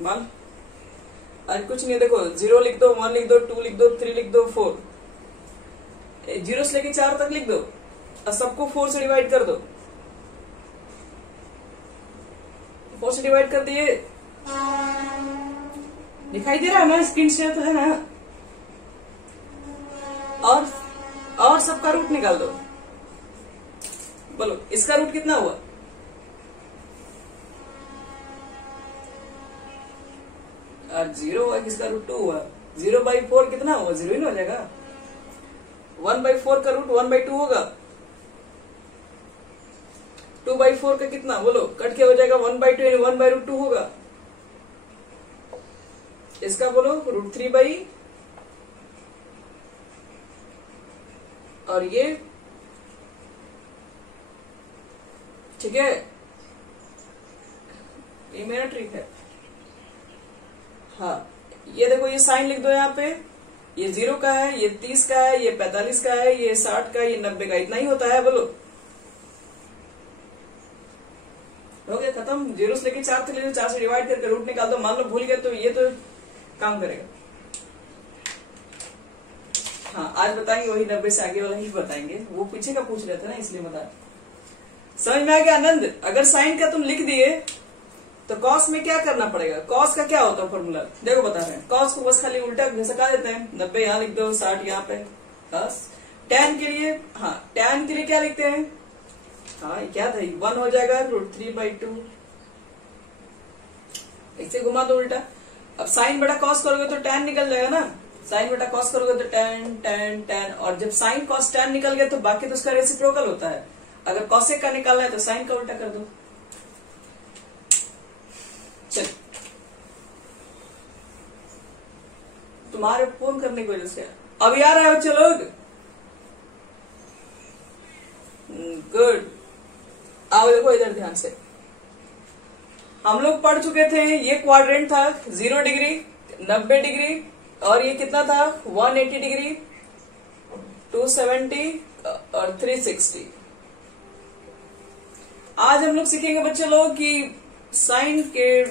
मान अरे कुछ नहीं, देखो 0 लिख दो, 1 लिख दो, 2 लिख दो, 3 लिख दो, 4, 0 से लेके 4 तक लिख दो और सबको 4 से डिवाइड कर दो। 4 से डिवाइड कर दिए, दिखाई दे रहा है ना, स्क्रीन शेयर तो है ना। और सबका रूट निकाल दो। बोलो इसका रूट कितना हुआ? और 0 हुआ, किसका रूट 2 हुआ। 0/4 कितना हुआ? 0 ही हो जाएगा। 1/4 का रूट 1/2 होगा। 2/4 का कितना बोलो, कट के हो जाएगा 1/2 यानी 1/√2 होगा। इसका बोलो √3 और ये ठीक है, ये मेरा ट्रिक है। हाँ ये देखो, ये साइन लिख दो यहाँ पे, ये 0 का है, ये 30 का है, ये 45 का है, ये 60 का, ये 90 का, इतना ही होता है। बोलो हो गया, खत्म। 0 से लेके 4 तक ले लो, 4 से डिवाइड करके रूट निकाल दो। मान लो भूल गए तो ये तो काम करेगा। हाँ आज बताएंगे वही 90 से आगे वाला ही बताएंगे, वो पीछे का पूछ रहे थे ना इसलिए बता। समझ में आ गया आनंद? अगर साइन का तुम लिख दिए तो कॉस में क्या करना पड़ेगा? कॉस का क्या होता है फॉर्मूला, देखो बता रहे हैं। कॉस को बस खाली उल्टा घसका देते हैं, 90 यहाँ लिख दो, 60 यहाँ पे बस। टैन के लिए, हाँ टैन के लिए क्या लिखते हैं? हाँ क्या था, 1 हो जाएगा √3/2, ऐसे घुमा दो उल्टा। अब साइन बटा कॉस करोगे तो टैन निकल जाएगा ना, साइन बटा कॉस करोगे तो टैन टैन टैन, और जब साइन कॉस टैन निकल गया तो बाकी तो उसका रेसिप्रोकल होता है। अगर कॉसेक का निकालना है तो साइन का उल्टा कर दो। चल तुम्हारे फोन करने की वजह से अब यार आए बच्चे लोग, गुड। आओ देखो इधर ध्यान से, हम लोग पढ़ चुके थे ये क्वाड्रेंट था 0 डिग्री, 90 डिग्री, और ये कितना था 180 डिग्री, 270 और 360। आज हम लोग सीखेंगे बच्चे लोग कि साइन के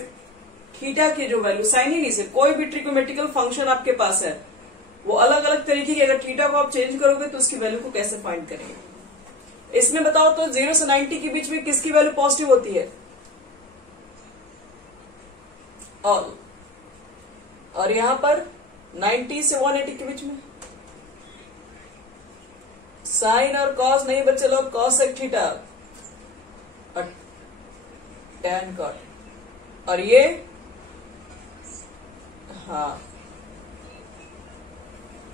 थीटा के जो वैल्यू, साइन ही नहीं से कोई भी ट्रिकोमेट्रिकल फंक्शन आपके पास है वो अलग अलग तरीके की, अगर थीटा को आप चेंज करोगे तो उसकी वैल्यू को कैसे फाइंड करेंगे। इसमें बताओ तो 0 से 90 के बीच में किसकी वैल्यू पॉजिटिव होती है? ऑल। और यहां पर 90 से 180 के बीच में साइन और कॉस नहीं बच्चे लोग, कॉस एक थीटा और टैन कॉट, और ये हाँ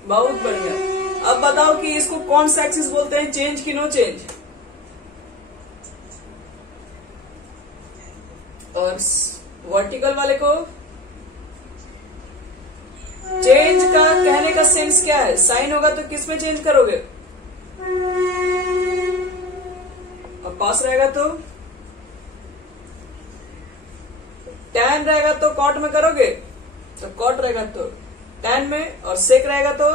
बहुत बढ़िया। अब बताओ कि इसको कौन सा एक्सिस बोलते हैं, चेंज की नो चेंज? और वर्टिकल वाले को चेंज का कहने का सेंस क्या है? साइन होगा तो किस में चेंज करोगे, और कॉस रहेगा तो, टैन रहेगा तो कॉट में करोगे, तो कॉट रहेगा तो टैन में, और सेक रहेगा तो।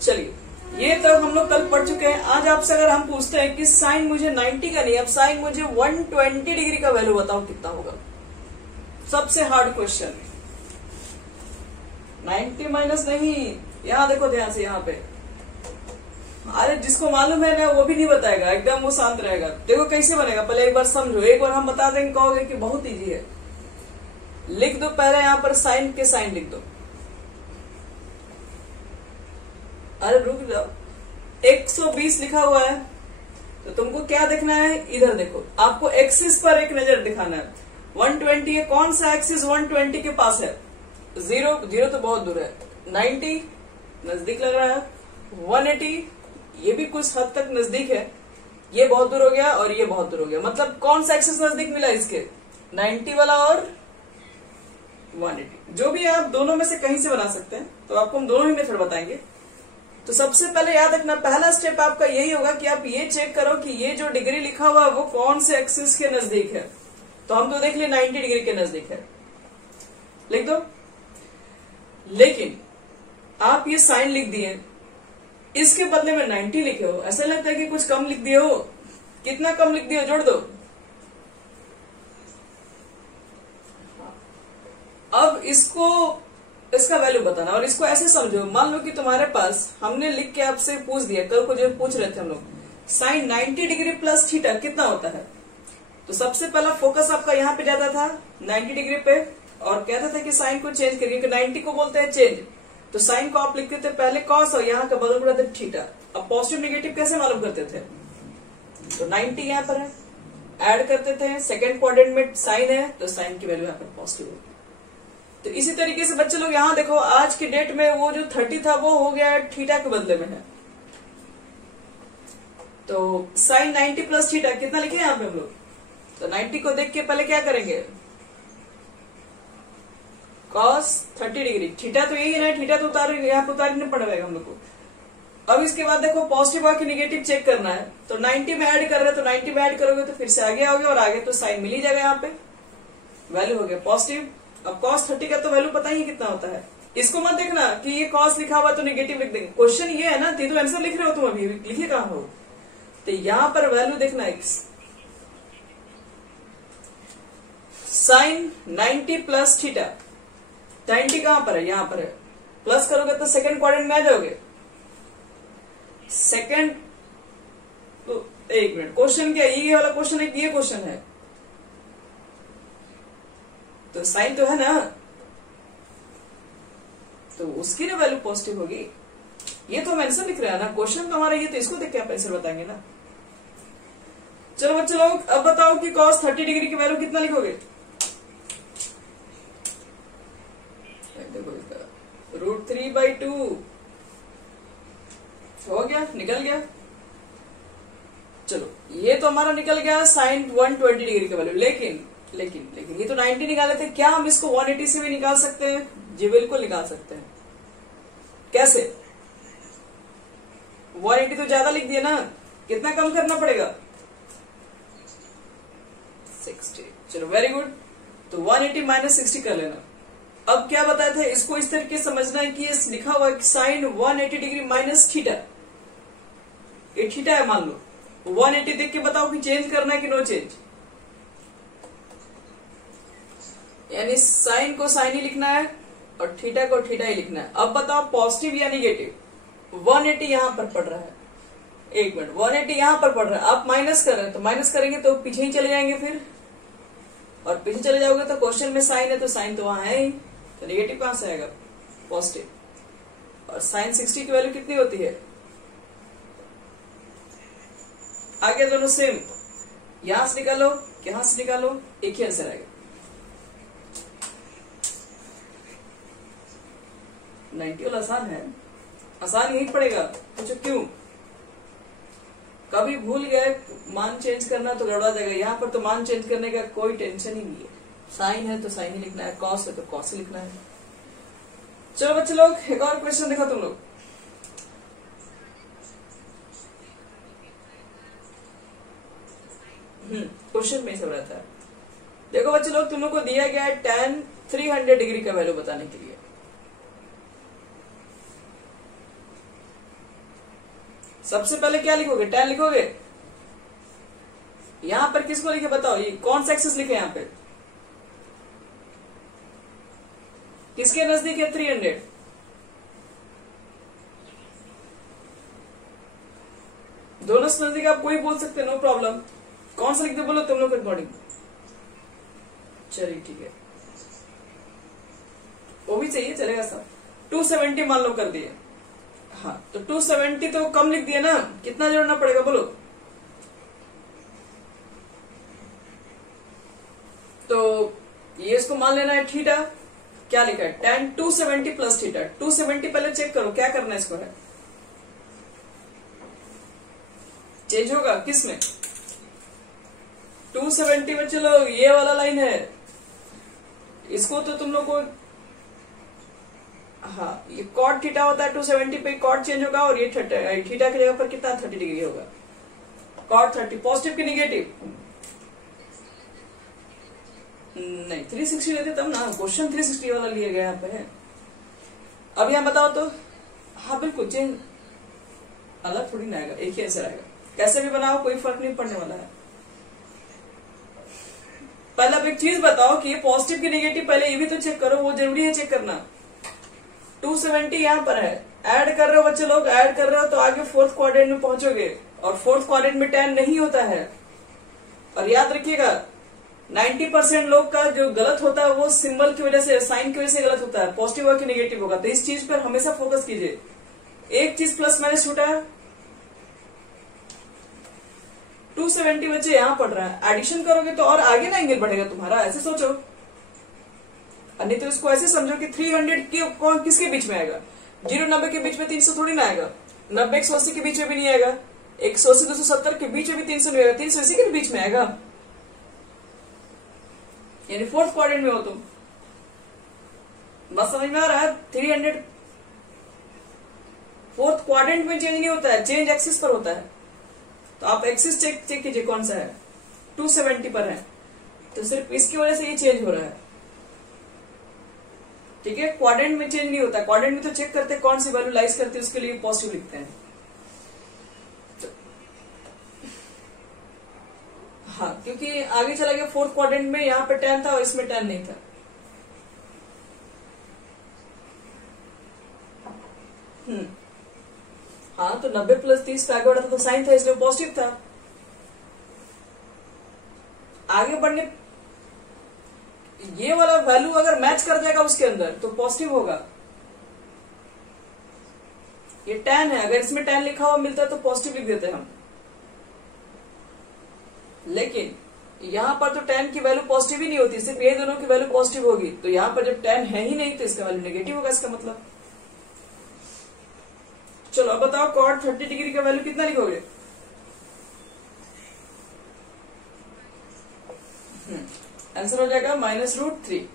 चलिए ये तो हम लोग कल पढ़ चुके हैं। आज आपसे अगर हम पूछते हैं कि साइन मुझे 90 का नहीं, अब साइन मुझे 120 डिग्री का वैल्यू बताओ कितना होगा, सबसे हार्ड क्वेश्चन। 90 माइनस नहीं, यहां देखो ध्यान से, यहां पे अरे जिसको मालूम है ना वो भी नहीं बताएगा, एकदम वो शांत रहेगा। देखो कैसे बनेगा, पहले एक बार समझो, एक बार हम बता देंगे, कहोगे कि बहुत इजी है। लिख दो पहले यहां पर साइन के साइन लिख दो। अरे रुक जाओ, 120 लिखा हुआ है तो तुमको क्या देखना है, इधर देखो, आपको एक्सिस पर एक नजर दिखाना है। 120 है, कौन सा एक्सिस 120 के पास है? 0 तो बहुत दूर है, 90 नजदीक लग रहा है, 180 ये भी कुछ हद तक नजदीक है, ये बहुत दूर हो गया और ये बहुत दूर हो गया। मतलब कौन सा एक्सिस नजदीक मिला इसके, 90 वाला और 180। जो भी आप दोनों में से कहीं से बना सकते हैं, तो आपको हम दोनों ही मेथड बताएंगे। तो सबसे पहले याद रखना, पहला स्टेप आपका यही होगा कि आप ये चेक करो कि ये जो डिग्री लिखा हुआ है वो कौन से एक्सिस के नजदीक है। तो हम तो देख लिए 90 डिग्री के नजदीक है, लिख दो। लेकिन आप ये साइन लिख दिए, इसके बदले में 90 लिखे हो, ऐसा लगता है कि कुछ कम लिख दिए हो। कितना कम लिख दिए हो, जोड़ दो। इसको इसका वैल्यू बताना, और इसको ऐसे समझो, मान लो कि तुम्हारे पास हमने लिख के आपसे पूछ दिया, कल को जो पूछ रहे थे हम लोग, साइन 90 डिग्री प्लस थीटा कितना होता है। तो सबसे पहला फोकस आपका यहाँ पे जाता था 90 डिग्री पे, और कहता था कि साइन को चेंज करिए, कि 90 को बोलते हैं चेंज। तो साइन को आप लिखते थे पहले कॉस, और यहाँ का बदल पड़ा था थीटा। अब पॉजिटिव नेगेटिव कैसे मालूम करते थे, तो 90 यहाँ पर है, ऐड करते थे, सेकेंड क्वाड्रेंट में साइन है तो साइन की वैल्यू यहाँ पर पॉजिटिव होगी। तो इसी तरीके से बच्चे लोग यहाँ देखो, आज की डेट में वो जो 30 था वो हो गया थीटा के बदले में है। तो साइन 90 प्लस थीटा कितना लिखे यहाँ पे हम लोग, तो 90 को देख के पहले क्या करेंगे, कॉस 30 डिग्री, थीटा तो यही है, थीटा तो यहाँ पे उतारने पड़ेगा हम लोग को। अब इसके बाद देखो पॉजिटिव आके नेगेटिव चेक करना है, तो 90 में ऐड कर रहे हैं, तो 90 में ऐड करोगे तो फिर से आगे आओगे, और आगे तो साइन मिल ही जाएगा, यहाँ पे वैल्यू हो गया पॉजिटिव। अब cos 30 का तो वैल्यू पता ही कितना होता है। इसको मत देखना कि ये cos लिखा हुआ तो नेगेटिव लिख देंगे, क्वेश्चन ये है ना, तो आंसर लिख रहे हो तुम, अभी लिखे कहां हो। तो यहां पर वैल्यू देखना है, साइन 90 प्लस थीटा, 90 कहां पर है, यहां पर है, प्लस करोगे तो सेकंड क्वाड्रेंट में आ जाओगे। सेकंड, तो एक मिनट, क्वेश्चन क्या ये वाला क्वेश्चन है कि ये क्वेश्चन है, तो साइन तो है ना, तो उसकी ना वैल्यू पॉजिटिव होगी। ये तो हम आंसर लिख रहे हैं ना, क्वेश्चन तो हमारा ये, तो इसको देख के आप आंसर बताएंगे ना। चलो बच्चे लोग अब बताओ कि cos 30 डिग्री की वैल्यू कितना लिखोगे, √3/2 हो गया, निकल गया। चलो ये तो हमारा निकल गया साइन 120 डिग्री का वैल्यू, लेकिन ये तो 90 निकाले थे, क्या हम इसको 180 से भी निकाल सकते हैं, जी बिल्कुल निकाल सकते हैं। कैसे, 180 तो ज्यादा लिख दिया ना, कितना कम करना पड़ेगा, 60। चलो वेरी गुड, तो 180 माइनस 60 कर लेना। अब क्या बताए थे, इसको इस तरीके से समझना है कि ये लिखा हुआ है साइन 180 डिग्री माइनस थीटा, ये थीटा है मान लो, 180 देख के बताओ कि चेंज करना है कि नो चेंज, यानी साइन को साइन ही लिखना है और थीटा को थीटा ही लिखना है। अब बताओ पॉजिटिव या निगेटिव, 180 यहां पर पड़ रहा है, एक मिनट, 180 यहां पर पड़ रहा है, आप माइनस कर रहे हैं, तो माइनस करेंगे तो पीछे ही चले जाएंगे फिर, और पीछे चले जाओगे तो क्वेश्चन में साइन है, तो साइन तो वहां है ही, तो निगेटिव कहां से आएगा, पॉजिटिव। और साइन 60 की वैल्यू कितनी होती है, आगे दोनों सेम, यहां से निकालो यहां से निकालो, एक ही आंसर आएगा। 90 वाला आसान है, आसान यही पड़ेगा, पूछो क्यों, कभी भूल गए मान चेंज करना तो गड़बड़ा जाएगा। यहाँ पर तो मान चेंज करने का कोई टेंशन ही नहीं है, साइन है तो साइन ही लिखना है, कॉस है तो कॉस ही लिखना है। चलो बच्चे लोग एक और क्वेश्चन देखो तुम लोग, क्वेश्चन में सब रहता है। देखो बच्चे लोग, तुम लोग को दिया गया है tan 300 डिग्री का वैल्यू बताने के लिए। सबसे पहले क्या लिखोगे, tan लिखोगे, यहां पर किसको लिखे बताओ, ये कौन सा एक्सिस लिखे यहां पे, किसके नजदीक है 300, दोनों से नजदीक आप कोई बोल सकते, नो प्रॉब्लम, कौन सा लिखते बोलो तुम लोग के अकॉर्डिंग, चलिए ठीक है, वो भी चाहिए चलेगा सब। 270 मान लो कर दिए, हाँ तो 270 तो कम लिख दिया ना, कितना जोड़ना पड़ेगा बोलो, तो ये इसको मान लेना है थीटा, क्या लिखा है tan 270 प्लस थीटा, 270 पहले चेक करो क्या करना है इसको, है चेंज होगा किस में, 270 में, चलो ये वाला लाइन है, इसको तो तुम लोग को, हाँ ये कॉट थीटा होता है 270 पे, कॉट चेंज होगा, और ये थीटा की जगह पर कितना 30 डिग्री होगा, कॉट 30, पॉजिटिव की निगेटिव, नहीं 360 लेते तब ना, क्वेश्चन 360 वाला लिया गया यहाँ पे है। अब यहाँ बताओ तो, हाँ बिल्कुल चेंज अलग थोड़ी ना आएगा, एक ही आंसर आएगा, कैसे भी बनाओ कोई फर्क नहीं पड़ने वाला है। पहले अब एक चीज बताओ कि ये पॉजिटिव की नेगेटिव, पहले ये भी तो चेक करो, वो जरूरी है चेक करना। 270 यहाँ पर है, ऐड कर रहे हो बच्चे लोग, ऐड कर रहे हो तो आगे फोर्थ क्वाड्रेंट में पहुंचोगे, और फोर्थ क्वाड्रेंट में 10 नहीं होता है। और याद रखिएगा 90% लोग का जो गलत होता है वो सिंबल की वजह से, साइन की वजह से गलत होता है, पॉजिटिव होगा कि नेगेटिव होगा। तो इस चीज पर हमेशा फोकस कीजिए। एक चीज प्लस माइनस छूटा है, 270 बच्चे यहां पढ़ रहा है, एडिशन करोगे तो और आगे ना एंगल बढ़ेगा तुम्हारा, ऐसे सोचो। नहीं तो इसको ऐसे समझो कि 300 की किसके बीच में आएगा, 0-90 के बीच में 300 थोड़ी ना आएगा, 90-180 के बीच में भी नहीं आएगा, 180-270 के बीच में भी 300 नहीं आएगा, 380 के बीच में आएगा, यानी फोर्थ क्वाड्रेंट में हो तुम। बस समझ में आ रहा है? 300 फोर्थ क्वाड्रेंट में चेंज नहीं होता है, चेंज एक्सिस पर होता है। तो आप एक्सिस चेक कीजिए कौन सा है, 270 पर है, तो सिर्फ इसकी वजह से ये चेंज हो रहा है। ठीक है, क्वाड्रेंट में चेंज नहीं होता, क्वाड्रेंट में तो चेक करते हैं कौन सी वैल्यू लाइज करते हैं, उसके लिए पॉजिटिव लिखते हैं। हाँ, क्योंकि आगे चला गया फोर्थ क्वाड्रेंट में, यहाँ पे 10 था और इसमें 10 नहीं था। हाँ, तो 90 + 30 का आगे बढ़ा था तो साइन था, इसलिए पॉजिटिव था। आगे बढ़ने ये वाला वैल्यू अगर मैच कर जाएगा उसके अंदर तो पॉजिटिव होगा। ये 10 है, अगर इसमें 10 लिखा हुआ मिलता है तो पॉजिटिव लिख देते हैं हम, लेकिन यहां पर तो 10 की वैल्यू पॉजिटिव ही नहीं होती, सिर्फ ये दोनों की वैल्यू पॉजिटिव होगी। तो यहां पर जब 10 है ही नहीं तो इसका वैल्यू नेगेटिव होगा, इसका मतलब। चलो अब बताओ कॉट 30 डिग्री का वैल्यू कितना लिखोगे? आंसर हो जाएगा -√3।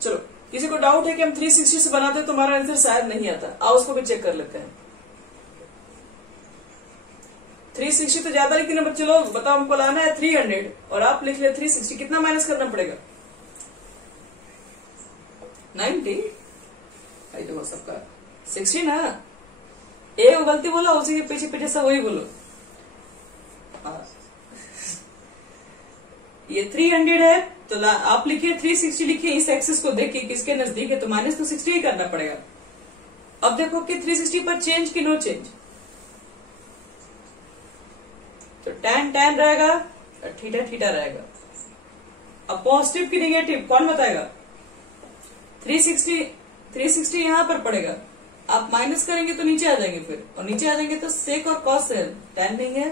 चलो, किसी को डाउट है कि हम 360 से बनाते हैं तो हमारा आंसर शायद नहीं आता, आओ उसको भी चेक कर लेते हैं। 360 तो ज्यादा लिखने बच्चे लोग, बताओ हमको लाना है 300 और आप लिख ले 360, कितना माइनस करना पड़ेगा? 90। भाई देखो सबका 60 ना, एक गलती बोला उसी के पीछे पीछे सब वही बोलो। ये 300 है तो आप लिखिए 360 लिखिए, इस एक्सिस को देखिए किसके नजदीक है, तो माइनस तो 60 ही करना पड़ेगा। अब देखो कि 360 पर चेंज कि नो चेंज, तो tan रहेगा और थीटा रहेगा। अब पॉजिटिव की नेगेटिव कौन बताएगा? 360 यहां पर पड़ेगा, आप माइनस करेंगे तो नीचे आ जाएंगे, फिर और नीचे आ जाएंगे तो सेक और कॉस है, tan नहीं है,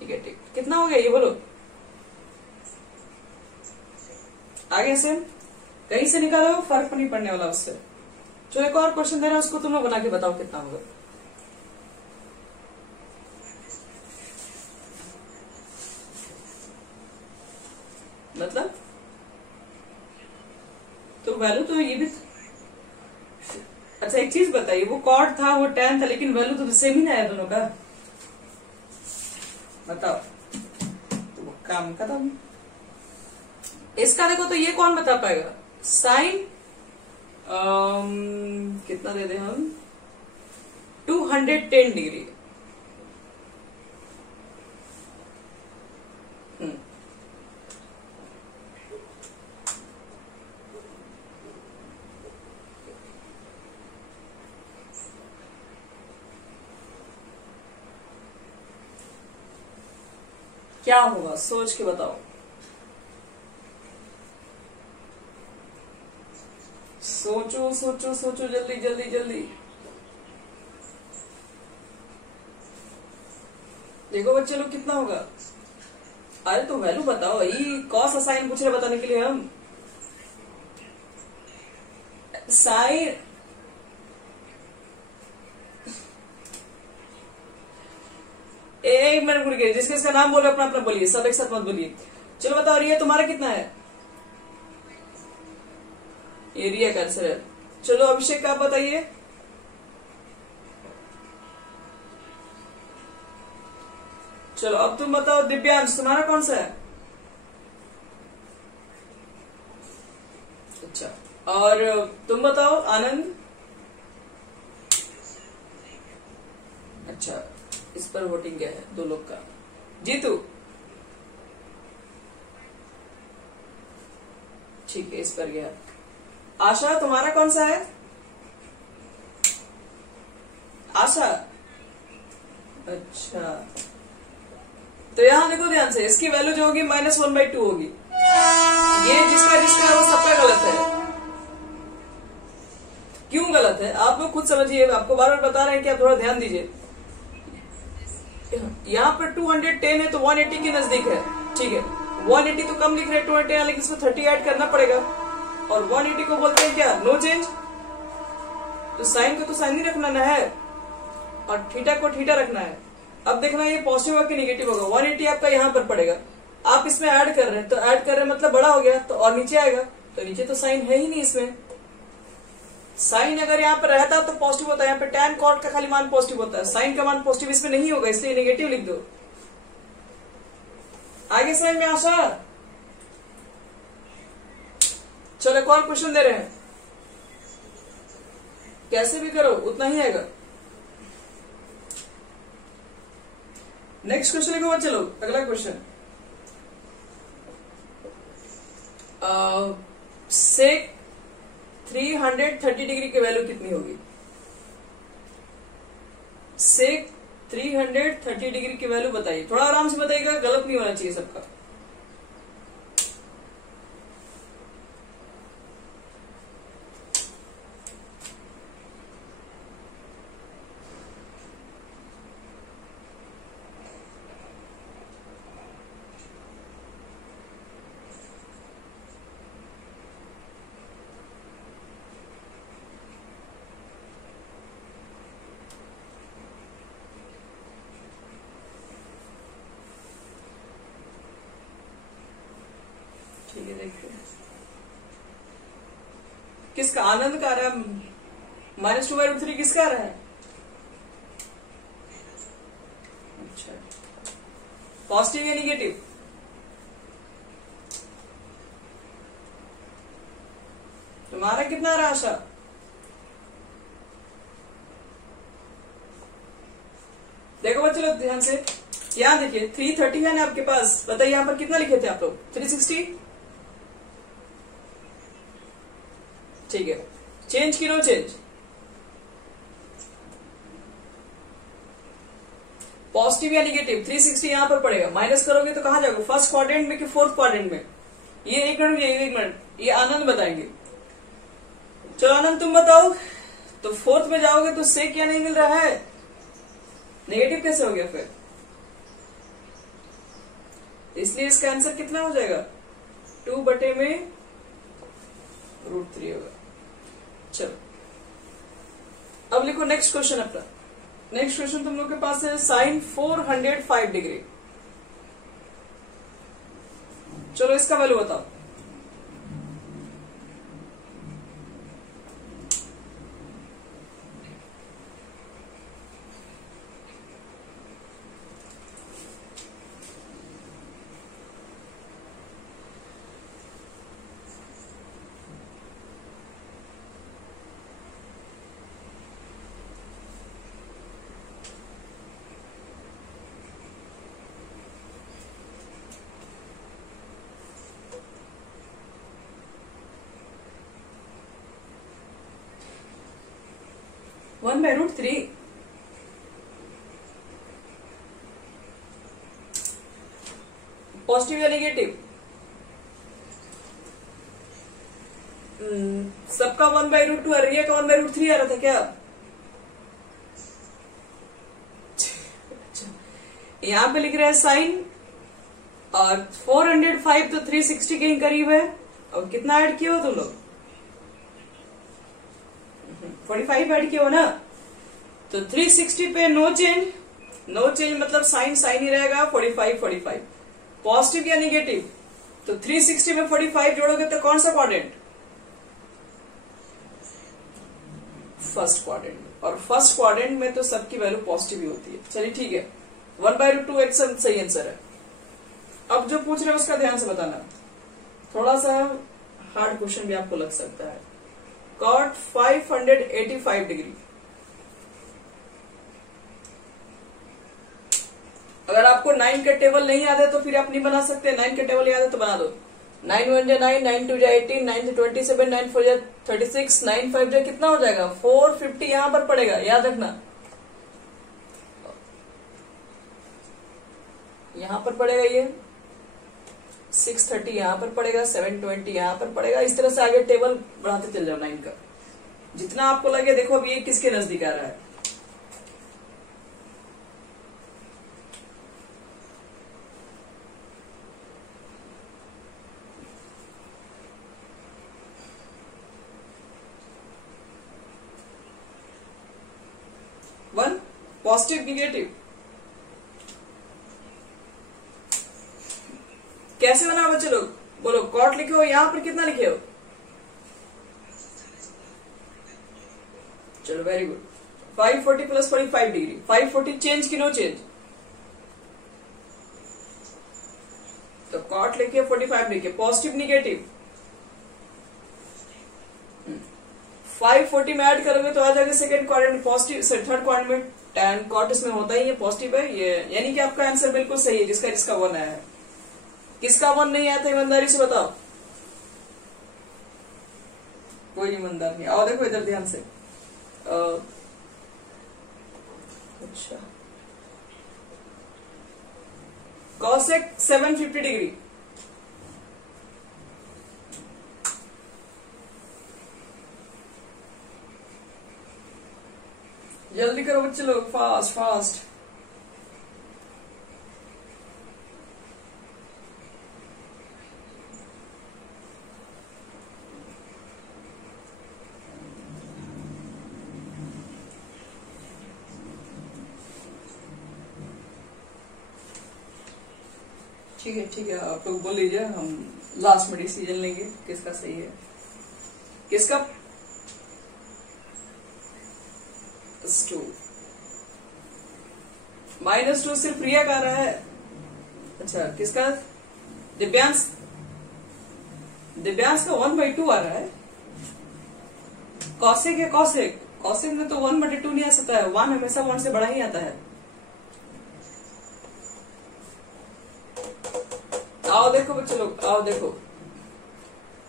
नेगेटिव। कितना हो गया ये बोलो? आगे से कहीं से निकालो, फर्क नहीं पड़ने वाला उससे। जो एक और क्वेश्चन दे रहा है उसको तुम लोग बना के बताओ कितना होगा। मतलब तो वैल्यू तो ये भी, अच्छा एक चीज बताइए, वो कॉट था वो tan था, लेकिन वैल्यू तो सेम ही ना है दोनों का, बताओ। तो काम खत्म। इसका देखो तो ये कौन बता पाएगा? साइन कितना दे दे हम, 210 डिग्री। क्या होगा सोच के बताओ। सोचो सोचो सोचो, जल्दी जल्दी जल्दी। देखो बच्चे लोग कितना होगा। अरे तो वैल्यू बताओ, ये कॉस साइन पूछ रहे बताने के लिए हम। साइन एक मिनट रुक गए, जिसके इसका नाम बोलो अपना अपना बोलिए, सब एक साथ मत बोलिए। चलो बताओ रिया तुम्हारा कितना है? एरिया का आंसर है। चलो अभिषेक का आप बताइए। चलो अब तुम बताओ दिव्यांश तुम्हारा कौन सा है? अच्छा, और तुम बताओ आनंद। अच्छा, इस पर वोटिंग क्या है दो लोग का? जीतू ठीक है, इस पर गया। आशा तुम्हारा कौन सा है? आशा, अच्छा। तो यहां देखो ध्यान से, इसकी वैल्यू जो होगी -1/2 होगी। ये जिसका जिसका है वो सबका गलत है। क्यों गलत है आप लोग खुद समझिए, आपको बार बार बता रहे हैं कि आप थोड़ा ध्यान दीजिए। यहाँ पर 210 है तो 180 के नजदीक है, ठीक है। 180 तो कम लिख रहे हैं 210, लेकिन इसमें 30 ऐड करना पड़ेगा। और 180 को बोलते हैं क्या? No change. तो साइन को तो साइन ही रखना ना है, और थीटा को थीटा रखना है। अब देखना ये पॉजिटिव होगा कि नेगेटिव होगा। 180 आपका यहाँ पर पड़ेगा, आप इसमें ऐड कर रहे हैं, तो ऐड कर रहे हैं मतलब बड़ा हो गया, तो और नीचे आएगा, तो नीचे तो साइन है ही नहीं इसमें। साइन अगर यहाँ पर रहता तो पॉजिटिव होता है, यहाँ पे tan cot का खाली मान पॉजिटिव होता है, साइन का मान पॉजिटिव इसमें नहीं होगा, इसलिए नेगेटिव लिख दो। आगे समझ में आशा? चलो एक और क्वेश्चन दे रहे हैं, कैसे भी करो उतना ही आएगा। नेक्स्ट क्वेश्चन लिखो बच्चे लोग, अगला क्वेश्चन। सेक 330 डिग्री की वैल्यू कितनी होगी? सेक 330 डिग्री की वैल्यू बताइए, थोड़ा आराम से बताइएगा, गलत नहीं होना चाहिए सबका। ठीक है, देखिए किसका आनंद का रहा है, -2/3 किसका रहा है? अच्छा, पॉजिटिव या निगेटिव? तुम्हारा कितना रहा आशा? देखो बच्चे लोग ध्यान से, यहां देखिए 330 है ना आपके पास, बताइए यहां पर कितना लिखे थे आप लोग? 360। ठीक है, चेंज की नो चेंज? पॉजिटिव या निगेटिव? 360 यहां पर पड़ेगा, माइनस करोगे तो कहां जाओगे? फर्स्ट क्वाड्रेंट में कि फोर्थ क्वाड्रेंट में? ये एक मिनट, ये आनंद बताएंगे। चलो आनंद तुम बताओ, तो फोर्थ में जाओगे तो सेक क्या नहीं मिल रहा है, नेगेटिव कैसे हो गया फिर? इसलिए इसका आंसर कितना हो जाएगा? 2/में √3 होगा। चलो अब लिखो नेक्स्ट क्वेश्चन अपना। नेक्स्ट क्वेश्चन तुम लोग के पास है साइन 405 डिग्री। चलो इसका वैल्यू बताओ। (1/√3) पॉजिटिव या नेगेटिव? सबका 1/√2 आ रिया का 1/√3 आ रहा था क्या? यहां पे लिख रहे हैं साइन, और 405 तो 360 के ही करीब है। और कितना ऐड किया हो तुम लोग? 45 ऐड किया हो ना। तो 360 पे नो चेंज, नो चेंज मतलब साइन साइन ही रहेगा। 45 पॉजिटिव या निगेटिव? तो 360 में 45 जोड़ोगे तो कौन सा क्वाड्रेंट? First quadrant. और फर्स्ट क्वाड्रेंट में तो सबकी वैल्यू पॉजिटिव ही होती है। चलिए ठीक है, 1/√2 एक सही आंसर है। अब जो पूछ रहे हैं उसका ध्यान से बताना, थोड़ा सा हार्ड क्वेश्चन भी आपको लग सकता है। cot 585 degree. अगर आपको 9 का टेबल नहीं याद है तो फिर आप नहीं बना सकते, 9 का टेबल याद है तो बना दो। 9 1 जा 9, 9 2 जा 18, 9 से 27, 9 4 जा 36, 9 5 जा कितना हो जाएगा 450 यहां पर पड़ेगा, याद रखना यहां पर पड़ेगा ये 630 यहां पर पड़ेगा, 720 यहां पर पड़ेगा। इस तरह से आगे टेबल बढ़ाते चल जाओ 9 का, जितना आपको लगे। देखो अब ये किसके नजदीक आ रहा है। वन पॉजिटिव निगेटिव कैसे बना बच्चे लोग, बोलो। कॉट लिखे हो, यहां पर कितना लिखे हो, चलो very good. 540 plus 45 degree, 540 change की नो चेंज, तो कॉट लिखे 45 लिखे, पॉजिटिव निगेटिव 540 में ऐड करोगे तो आ जाएगा second quadrant positive, third quadrant में tan कॉट इसमें होता ही है पॉजिटिव है ये, यानी कि आपका आंसर बिल्कुल सही है जिसका जिसका 1 आया है। किसका 1 नहीं आया था ईमानदारी से बताओ, कोई ईमानदार नहीं। आओ देखो इधर ध्यान से। अच्छा कॉसेक 750 डिग्री, जल्दी करो बच्चे लोग, फास्ट फास्ट। ठीक है आप लोग बोल लीजिए, हम लास्ट में डिसीजन लेंगे किसका सही है किसका। -2 -2 सिर्फ प्रिया का आ रहा है। अच्छा किसका, दिव्यांश, दिव्यांश का 1/2 आ रहा है। कौशिक है, कौशिक, कौशिक में तो 1/2 नहीं आ सकता है, 1 हमेशा 1 से बड़ा ही आता है। आओ देखो बच्चे लोग, आओ देखो।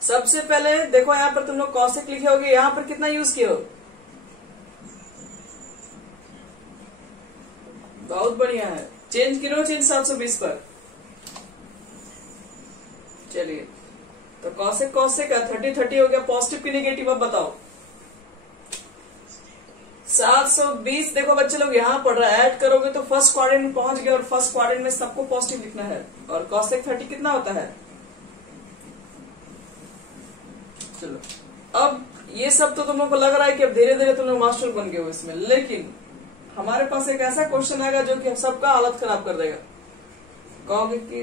सबसे पहले देखो यहाँ पर तुम लोग कौशिक लिखे होगे, यहाँ पर कितना यूज किए हो, बहुत बढ़िया है। चेंज करो, चेंज 720 पर। चलिए तो कौशिक कौशिक का 30 हो गया, पॉजिटिव की निगेटिव अब बताओ। 720 देखो बच्चे लोग यहाँ पढ़ रहा है, ऐड करोगे तो फर्स्ट क्वाड्रेंट में पहुंच गए और फर्स्ट क्वाड्रेंट में सबको पॉजिटिव लिखना है। और कॉसेक 30 कितना होता है, चलो अब ये सब तो तुम लोग को लग रहा है कि अब धीरे धीरे तुम लोग मास्टर बन गए हो इसमें, लेकिन हमारे पास एक ऐसा क्वेश्चन आएगा जो कि हम सबका हालत खराब कर देगा। कहोगे कि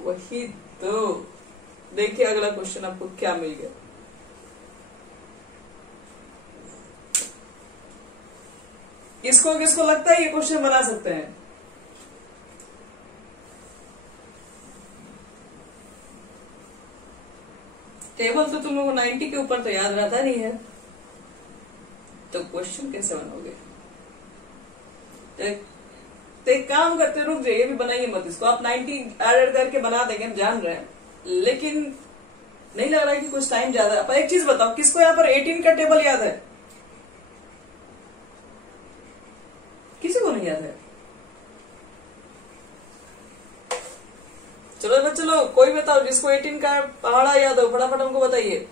वही तो, देखिए अगला क्वेश्चन आपको क्या मिल गया। किसको किसको लगता है ये क्वेश्चन बना सकते हैं, टेबल तो तुम लोगों को 90 के ऊपर तो याद रहता नहीं है, तो क्वेश्चन कैसे बनाओगे। तो एक काम करते, रुक जाइए, भी बनाइए मत इसको, आप 90 ऐड करके बना देंगे, हम जान रहे हैं, लेकिन नहीं लग रहा है कि कुछ टाइम ज्यादा है। पर एक चीज बताओ, किसको यहाँ पर 18 का टेबल याद है, किसी को नहीं याद है। चलो चलो कोई बताओ जिसको 18 का पहाड़ा याद हो, फटाफट हमको बताइए।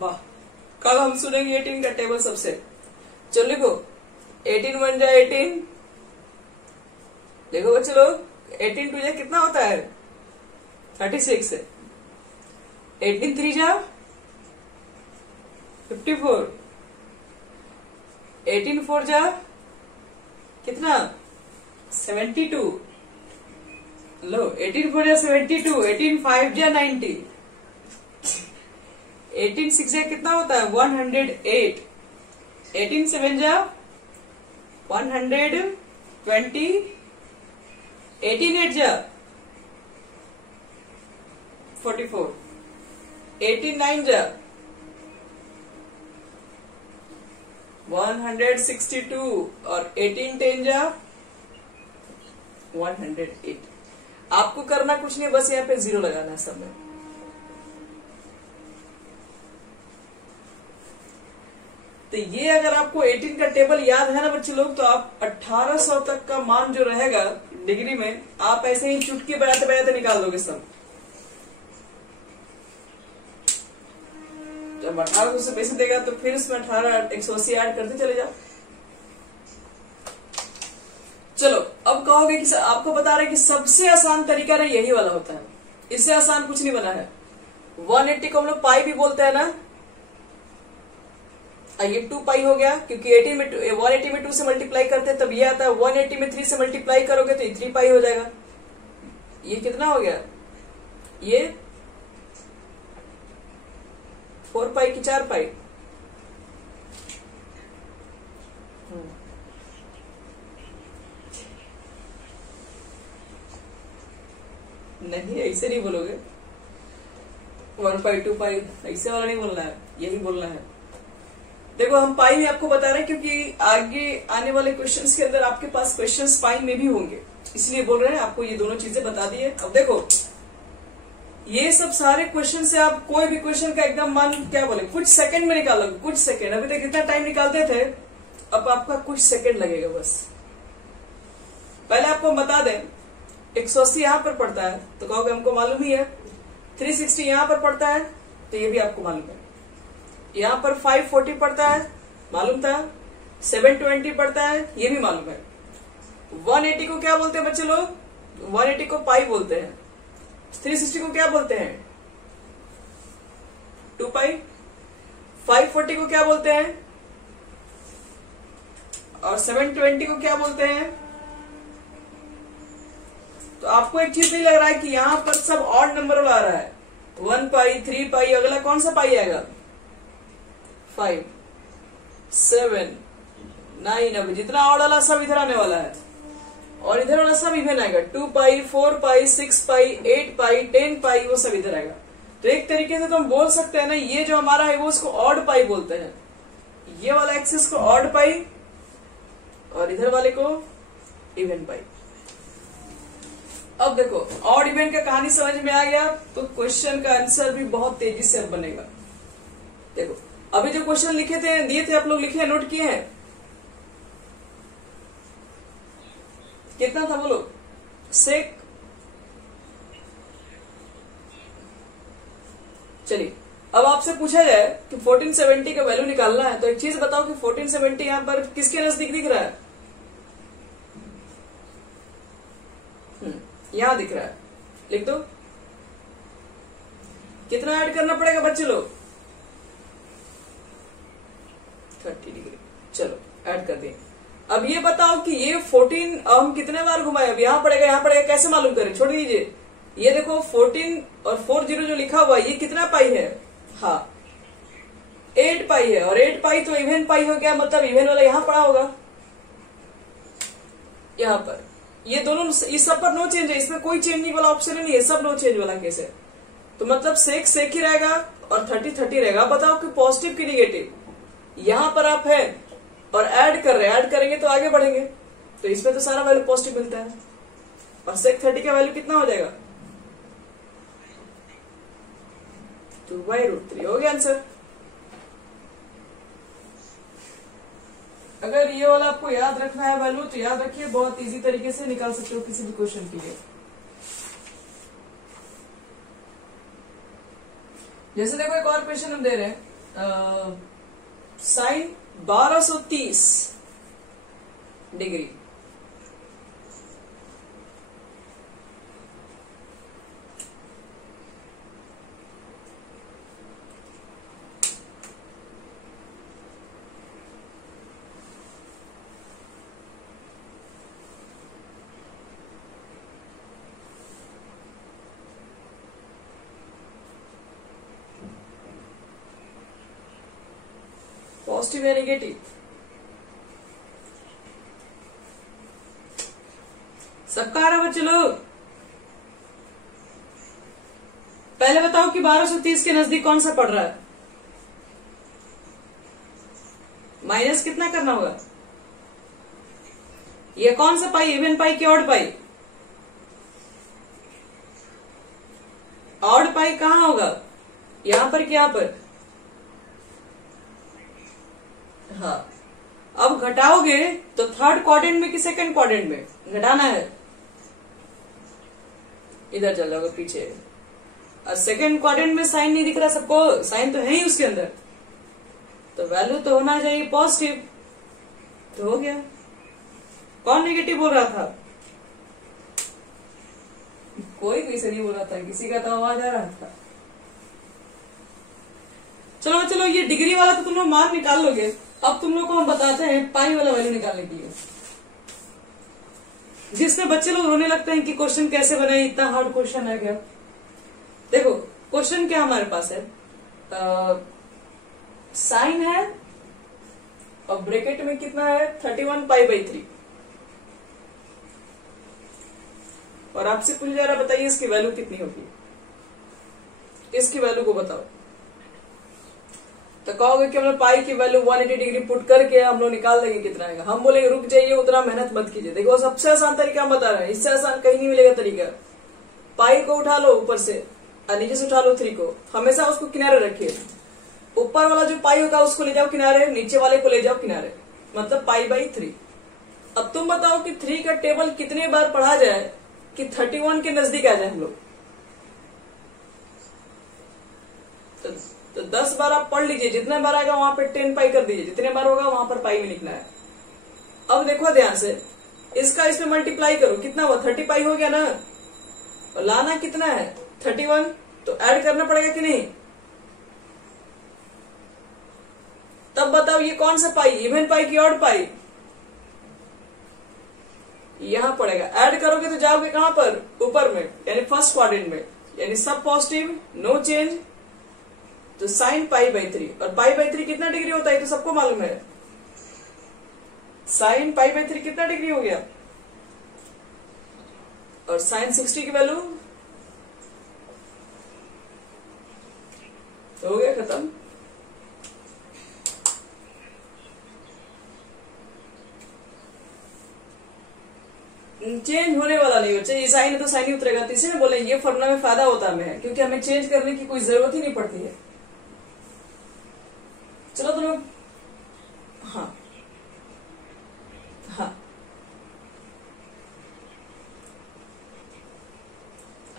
वाह, कल हम सुनेंगे 18 का टेबल सबसे। चलो लिखो, 18 1 जा 18, देखो बच्चे लोग 18 2 जा कितना होता है 36 है, 18 3 जा 54, 18 4 जा कितना 72, लो 18 4 जा 72, 18 5 जा 90, 18 6 जा कितना होता है 108, 18 7 जा 120, 18 8 जा 44, 18 9 जा 162 और 18 10 जा 108। आपको करना कुछ नहीं, बस यहाँ पे 0 लगाना है सब में। तो ये अगर आपको 18 का टेबल याद है ना बच्चे लोग, तो आप 1800 तक का मान जो रहेगा डिग्री में, आप ऐसे ही चुटकी बजाते बजाते निकाल दोगे सब। जब 1800 से बेसी देगा तो फिर इसमें 180 ऐड करते चले जाओ। चलो अब कहोगे कि आपको बता रहे कि सबसे आसान तरीका ना यही वाला होता है, इससे आसान कुछ नहीं बना है। 180 को हम लोग पाई भी बोलते हैं ना, ये 2 पाई हो गया, क्योंकि 180 में 2 से मल्टीप्लाई करते हैं तब ये आता है। 180 में 3 से मल्टीप्लाई करोगे तो ये 3 पाई हो जाएगा। ये कितना हो गया, ये 4 पाई की 4 पाई। नहीं ऐसे नहीं बोलोगे, 1 पाई 2 पाई ऐसे वाला नहीं बोलना है, यही बोलना है। देखो हम पाई में आपको बता रहे हैं क्योंकि आगे आने वाले क्वेश्चंस के अंदर आपके पास क्वेश्चंस पाई में भी होंगे, इसलिए बोल रहे हैं आपको ये दोनों चीजें बता दी है। अब देखो ये सब सारे क्वेश्चन से आप कोई भी क्वेश्चन का एकदम मान क्या बोले कुछ सेकंड में निकालोगे, कुछ सेकंड। अभी तक कितना टाइम निकालते थे, अब आपका कुछ सेकंड लगेगा बस। पहले आपको बता दें 180 यहां पर पड़ता है तो कहोगे हमको मालूम ही है। 360 यहां पर पड़ता है तो ये भी आपको मालूम है। यहां पर 540 पड़ता है, मालूम था। 720 पड़ता है, ये भी मालूम है। 180 को क्या बोलते हैं बच्चे लोग, 180 को पाई बोलते हैं। 360 को क्या बोलते हैं, 2 पाई। 540 को क्या बोलते हैं, और 720 को क्या बोलते हैं। तो आपको एक चीज नहीं लग रहा है कि यहां पर सब ऑड नंबर वाला आ रहा है। 1 पाई, 3 पाई, अगला कौन सा पाई आएगा, 5, 7, 9। अब जितना ऑड वाला सब इधर आने वाला है और इधर वाला सब इधर आएगा। 2 पाई, 4 पाई, 6 पाई, 8 पाई, 10 पाई, वो सब इधर आएगा। तो एक तरीके से तो हम बोल सकते हैं ना, ये जो हमारा है वो उसको ऑड पाई बोलते हैं। ये वाला एक्सिस को ऑड पाई और इधर वाले को इवन पाई। अब देखो ऑड इवन का कहानी समझ में आ गया तो क्वेश्चन का आंसर भी बहुत तेजी से अब बनेगा। देखो अभी जो क्वेश्चन लिखे थे, दिए थे, आप लोग लिखे हैं, नोट किए हैं। कितना था बोलो, सेक। चलिए अब आपसे पूछा जाए कि 1470 का वैल्यू निकालना है तो एक चीज बताओ कि 1470 यहां पर किसके नजदीक दिख रहा है, यहां दिख रहा है। लिख दो। कितना ऐड करना पड़ेगा बच्चे लोग, 30 डिग्री। चलो ऐड कर दिए। अब ये बताओ कि ये 14 हम कितने बार घुमाए, अब यहां पड़ेगा, कैसे मालूम करें, छोड़ दीजिए। ये देखो 14 और 40 जो लिखा हुआ है ये कितना पाई है, हाँ 8 पाई है। और 8 पाई तो इवन पाई हो गया, मतलब इवन वाला यहां पड़ा होगा, यहां पर। ये दोनों इस सब पर नो चेंज है, इसमें कोई चेंजिंग वाला ऑप्शन ही नहीं है, सब नो चेंज वाला केस है। तो मतलब सेक ही रहेगा और 30 रहेगा। बताओ कि पॉजिटिव की निगेटिव, यहां पर आप है और ऐड कर रहे हैं, ऐड करेंगे तो आगे बढ़ेंगे, तो इसमें तो सारा वैल्यू पॉजिटिव मिलता है। और सेक 30 का वैल्यू कितना हो जाएगा, 2/√3 हो गया आंसर। अगर ये वाला आपको याद रखना है वैल्यू तो याद रखिए, बहुत इजी तरीके से निकाल सकते हो किसी भी क्वेश्चन के लिए। जैसे देखो एक और क्वेश्चन हम दे रहे हैं, साइन 1230 डिग्री। पॉजिटिव या नेगेटिव, सबका आ रहा बच्चे लोग। पहले बताओ कि 1230 के नजदीक कौन सा पड़ रहा है, माइनस कितना करना होगा? ये कौन सा पाई, इवन पाई की ऑड पाई? ऑड पाई कहाँ होगा, यहां पर कि यहां पर? हाँ, अब घटाओगे तो थर्ड क्वाड्रेंट में कि सेकंड क्वाड्रेंट में घटाना है? इधर चल जाओगे पीछे, और सेकंड क्वाड्रेंट में साइन नहीं दिख रहा सबको? साइन तो है ही उसके अंदर, तो वैल्यू तो होना चाहिए पॉजिटिव, तो हो गया। कौन नेगेटिव बोल रहा था? कोई किसी नहीं बोल रहा था, किसी का तो आवाज आ रहा था। चलो चलो, ये डिग्री वाला तो तुम लोग मान निकाल लोगे। अब तुम लोग को हम बताते हैं पाई वाला वैल्यू निकालने के लिए, जिसमें बच्चे लोग रोने लगते हैं कि क्वेश्चन कैसे बनाए, इतना हार्ड क्वेश्चन है क्या। देखो क्वेश्चन क्या हमारे पास है, साइन है और ब्रैकेट में कितना है 31 पाई बाई 3, और आपसे पूछा जा रहा बताइए इसकी वैल्यू कितनी होगी, इसकी वैल्यू को बताओ। तो कहोगे कि हम लोग पाई की वैल्यू 180 डिग्री पुट करके हम लोग निकाल देंगे कितना आएगा। हम बोलेंगे रुक जाइए, उतना मेहनत मत कीजिए। देखो सबसे आसान तरीका हम बता रहे हैं, इससे आसान कहीं नहीं मिलेगा तरीका। पाई को उठा लो ऊपर से और नीचे से उठा लो 3 को, हमेशा उसको किनारे रखिए। ऊपर वाला जो पाई होगा उसको ले जाओ किनारे, नीचे वाले को ले जाओ किनारे, मतलब पाई बाई 3। अब तुम बताओ कि 3 का टेबल कितने बार पढ़ा जाए कि 31 के नजदीक आ जाए हम लोग। तो 10 बार आप पढ़ लीजिए, जितने बार आएगा वहां पे 10 पाई कर दीजिए, जितने बार होगा वहां पर पाई में लिखना है। अब देखो ध्यान से, इसका इसमें मल्टीप्लाई करो, कितना हुआ 30 पाई हो गया ना, और लाना कितना है 31, तो ऐड करना पड़ेगा कि नहीं। तब बताओ ये कौन सा पाई, इवन पाई की ऑड पाई? यहां पड़ेगा, ऐड करोगे तो जाओगे कहां पर, ऊपर में, यानी फर्स्ट क्वाड्रेंट में, यानी सब पॉजिटिव, नो चेंज, तो साइन पाई बाई 3। और पाई बाई 3 कितना डिग्री होता है तो सबको मालूम है, साइन पाई बाई 3 कितना डिग्री हो गया, और साइन 60 की वैल्यू हो गया खत्म। चेंज होने वाला नहीं बच्चे, ये साइन है तो साइन ही उतरेगा। तो इसीलिए बोले ये फॉर्मूला में फायदा होता है हमें, क्योंकि हमें चेंज करने की कोई जरूरत ही नहीं पड़ती है। चलो तो लोग, हाँ हाँ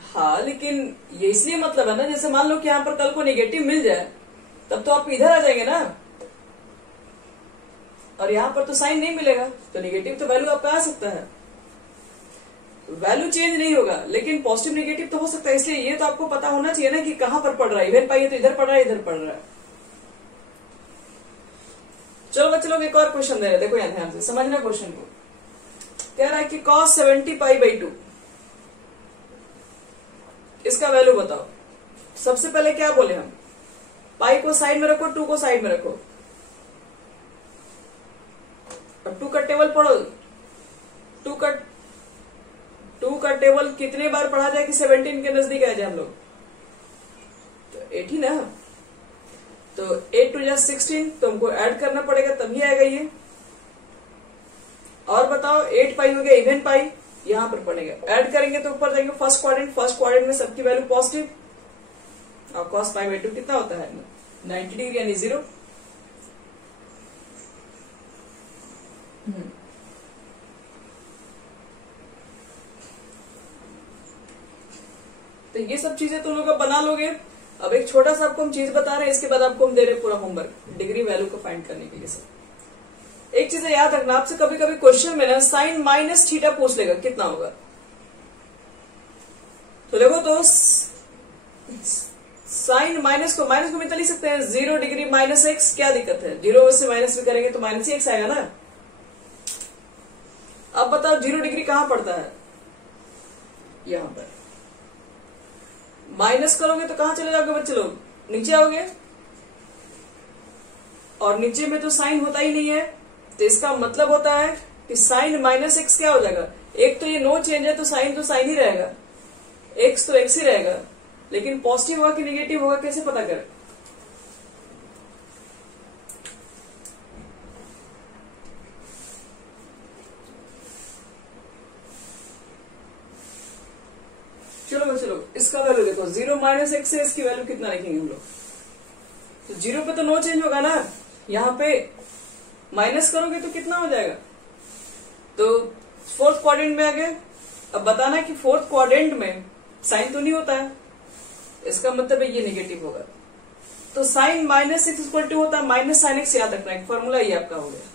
हाँ, लेकिन ये इसलिए मतलब है ना, जैसे मान लो कि यहाँ पर कल को नेगेटिव मिल जाए तब तो आप इधर आ जाएंगे ना, और यहाँ पर तो साइन नहीं मिलेगा, तो नेगेटिव तो वैल्यू आपका आ सकता है, वैल्यू चेंज नहीं होगा, लेकिन पॉजिटिव नेगेटिव तो हो सकता है। इसलिए ये तो आपको पता होना चाहिए ना कि कहां पर पड़ रहा है, इवन पाई है तो इधर पड़ रहा है, इधर पड़ रहा है। चलो बच्चे लोग एक और क्वेश्चन दे रहे हैं, देखो यहाँ ध्यान से समझना क्वेश्चन को। कह रहा है कि cos 70 पाई बाई 2, इसका वैल्यू बताओ। सबसे पहले क्या बोले हम, पाई को साइड में रखो, 2 को साइड में रखो, और 2 का टेबल पढ़ो। 2 का टेबल कितने बार पढ़ा जाए कि 17 के नजदीक आ जाए हम लोग, तो 80 ना, तो 8 टू 16, तो हमको ऐड करना पड़ेगा तभी आएगा ये। और बताओ 8 पाई हो गया इवन पाई, यहां पर पड़ेगा, ऐड करेंगे तो ऊपर जाएंगे फर्स्ट क्वाड्रेंट में सबकी वैल्यू पॉजिटिव, और cos पाई बाई 2 कितना होता है 90 डिग्री यानी 0। तो ये सब चीजें तुम लोग बना लोगे। अब एक छोटा सा आपको हम चीज बता रहे हैं, इसके बाद आपको हम दे रहे हैं पूरा होमवर्क डिग्री वैल्यू को फाइंड करने के लिए। सब एक चीज याद रखना, आपसे कभी कभी क्वेश्चन में ना साइन माइनस थीटा पूछ लेगा, कितना होगा। तो देखो तो साइन माइनस को कितना लिख सकते हैं, 0 डिग्री माइनस एक्स, क्या दिक्कत है, 0 से माइनस भी करेंगे तो माइनस ही एक्स आएगा ना। अब बताओ 0 डिग्री कहां पड़ता है, यहां पर। माइनस करोगे तो कहां चले जाओगे बच्चे लोग, नीचे आओगे, और नीचे में तो साइन होता ही नहीं है, तो इसका मतलब होता है कि साइन माइनस एक्स क्या हो जाएगा। एक तो ये नो चेंज है तो साइन ही रहेगा, एक्स तो एक्स ही रहेगा, लेकिन पॉजिटिव होगा कि नेगेटिव होगा कैसे पता करें। देखो, चलो इसका वैल्यू देखो, 0 माइनस एक्स है, इसकी वैल्यू कितना लिखेंगे हम लोग? तो 0 पे तो नो चेंज होगा ना, यहाँ पे माइनस करोगे तो कितना हो जाएगा? तो फोर्थ क्वाड्रेंट में आ गया। अब बताना कि फोर्थ क्वाड्रेंट में साइन तो नहीं होता है, इसका मतलब है ये नेगेटिव होगा। तो sine minus X equal to होता है माइनस साइन एक्स, याद रखना है, फॉर्मूला ये आपका हो गया।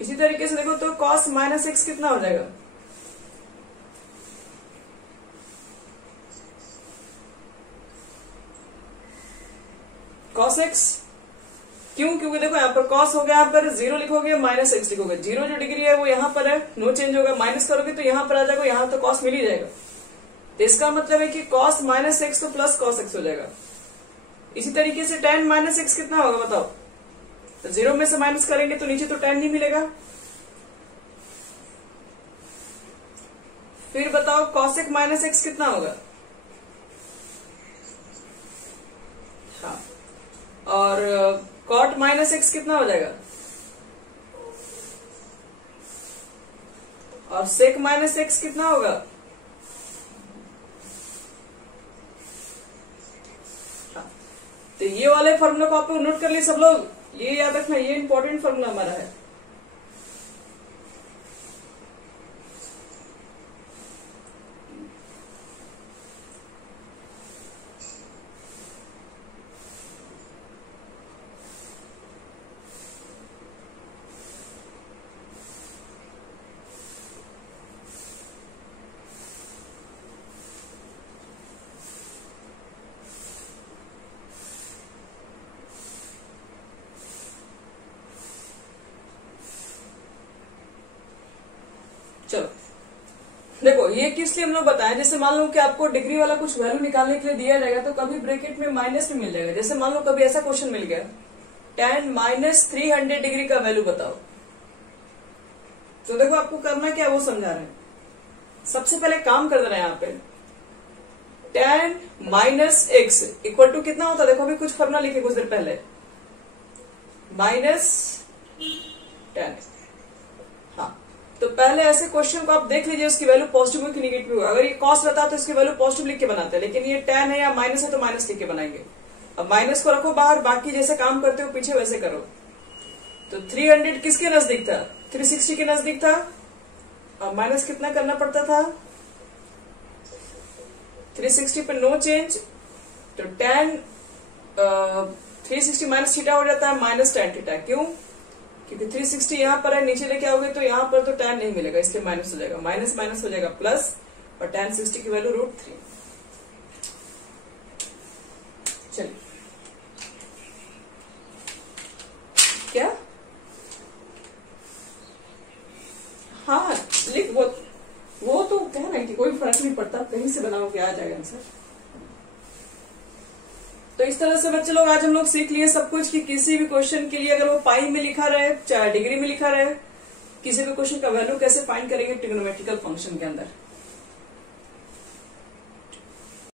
इसी तरीके से देखो तो कॉस माइनस एक्स कितना हो जाएगा? Cos x. क्यों? क्योंकि देखो यहाँ पर कॉस हो गया, यहाँ पर 0 लिखोगे माइनस एक्स लिखोगे, 0 जो डिग्री है वो यहाँ पर है, नो चेंज होगा, माइनस करोगे तो यहाँ पर आ जाएगा, यहाँ तो कॉस मिल ही जाएगा। तो इसका मतलब है कि कॉस माइनस एक्स तो प्लस कॉस एक्स हो जाएगा। इसी तरीके से tan माइनस एक्स कितना होगा बताओ? तो 0 में से माइनस करेंगे तो नीचे तो tan नहीं मिलेगा। फिर बताओ cosec माइनस एक्स कितना होगा? हाँ, और cot माइनस एक्स कितना हो जाएगा? और sec माइनस एक्स कितना होगा? हाँ, तो ये वाले फॉर्मूला को आप लोग नोट कर लिए सब लोग, ये याद रखना, ये इंपॉर्टेंट फॉर्मूला हमारा है। चलो देखो, ये किस लिए हम लोग बताएं, जैसे मान लो कि आपको डिग्री वाला कुछ वैल्यू निकालने के लिए दिया जाएगा तो कभी ब्रैकेट में माइनस भी मिल जाएगा। जैसे मान लो कभी ऐसा क्वेश्चन मिल गया, tan माइनस 300 डिग्री का वैल्यू बताओ, तो देखो आपको करना क्या वो समझा रहे हैं। सबसे पहले काम कर देना है यहाँ पे, tan minus X equal to कितना होता है? देखो अभी कुछ फॉर्मूला लिखे कुछ देर पहले, माइनस tan। हाँ, तो पहले ऐसे क्वेश्चन को आप देख लीजिए उसकी वैल्यू पॉजिटिव हो कि नेगेटिव हो। अगर ये कॉस रहता है तो इसकी वैल्यू पॉजिटिव लिख के बनाते हैं, लेकिन ये tan है या माइनस है तो माइनस लिख के बनाएंगे। अब माइनस को रखो बाहर, बाकी जैसे काम करते हो पीछे वैसे करो। तो 300 किसके नजदीक था? 360 के नजदीक था। अब माइनस कितना करना पड़ता था? 360 पे नो चेंज, तो tan 360 माइनस थीटा हो जाता है माइनस tan थीटा। क्यों? क्योंकि 360 यहाँ पर है, नीचे लेके आओगे तो यहाँ पर तो tan नहीं मिलेगा, इसलिए माइनस हो जाएगा, माइनस माइनस हो जाएगा प्लस, और tan 60 की वैल्यू √3। चलिए क्या? हाँ लिख, वो तो कह रहे हैं कि कोई फर्क नहीं पड़ता, कहीं से बनाओगे आ जाएगा आंसर। तो इस तरह से बच्चे लोग आज हम लोग सीख लिए सब कुछ कि किसी भी क्वेश्चन के लिए अगर वो पाई में लिखा रहे चाहे डिग्री में लिखा रहे, किसी भी क्वेश्चन का वैल्यू कैसे फाइंड करेंगे ट्रिग्नोमेट्रिकल फंक्शन के अंदर।